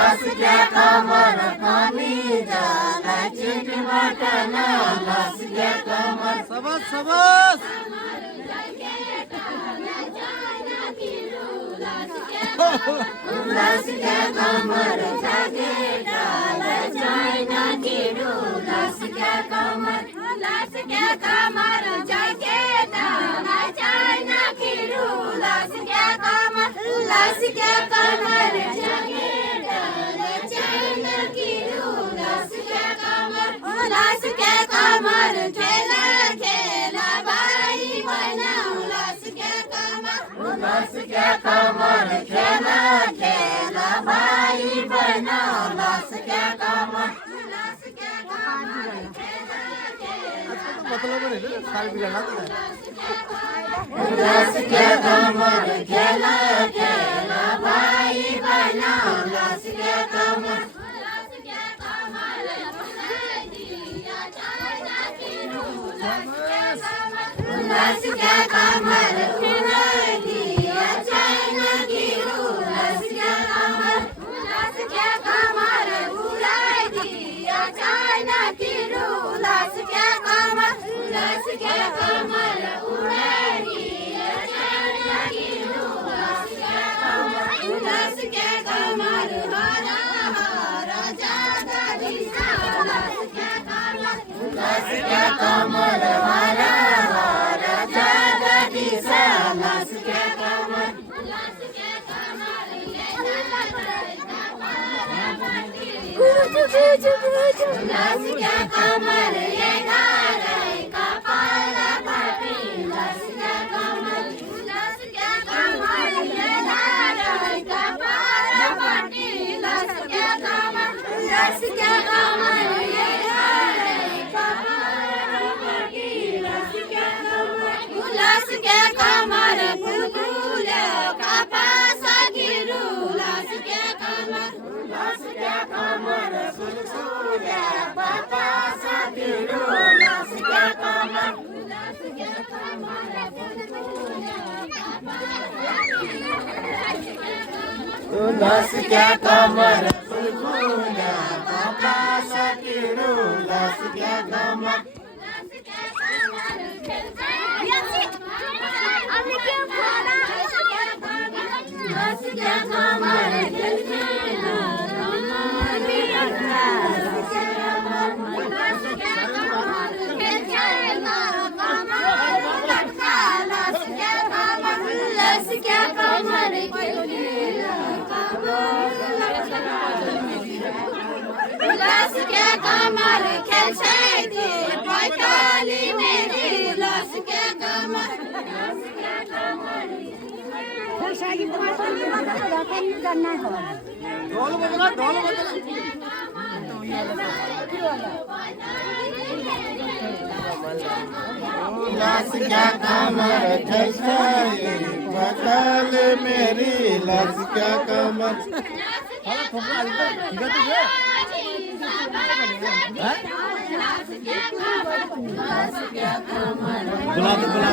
लस्के कमर कमिजलाई चिठीबाट न लस्के कमर सबस सबस लस्के कमर जाकेटालाई छैन किरु लस्के कमर जाकेटालाई छैन किरु लस्के कमर जाकेटालाई छैन किरु लस्के कमर खेला खेला भाइ बनाऊ लस्के कमर खेला खेला भाइ बनाऊ लस्के कमर मतलब नहीं साल बिगड़ना तो लस्के कमर खेला खेला भाइ बनाऊ लस्के कमर लस्के कमर उडाइदिया छैन किरु लस्के कमर उडाइदिया छैन किरु लस्के कमर उडाइदिया छैन किरु लस्के कमर हरा हरा जाँदा दिशा लस्के कमर हरा हरा जाँदा दिशा लस्के कमर लस्के कमर एघारै कपालपट्टि लस्के कमर एघारै कपालपट्टि लस्के कमर एघारै कपालपट्टि लस्के कमर फुलफुल्यो कपास किरु लस्के कमर फुलफुल्यो कपास किरु लस्के कमर लस्के कमर फुलफुल्यो कपास किरु लस्के कमर लस्के कमर लस्के कमर खेल्छै पैताली मेरी लस्के कमर ढोल बजना लस्के कमर खेल्छै पैताली मेरी लस्के कमर गुलाब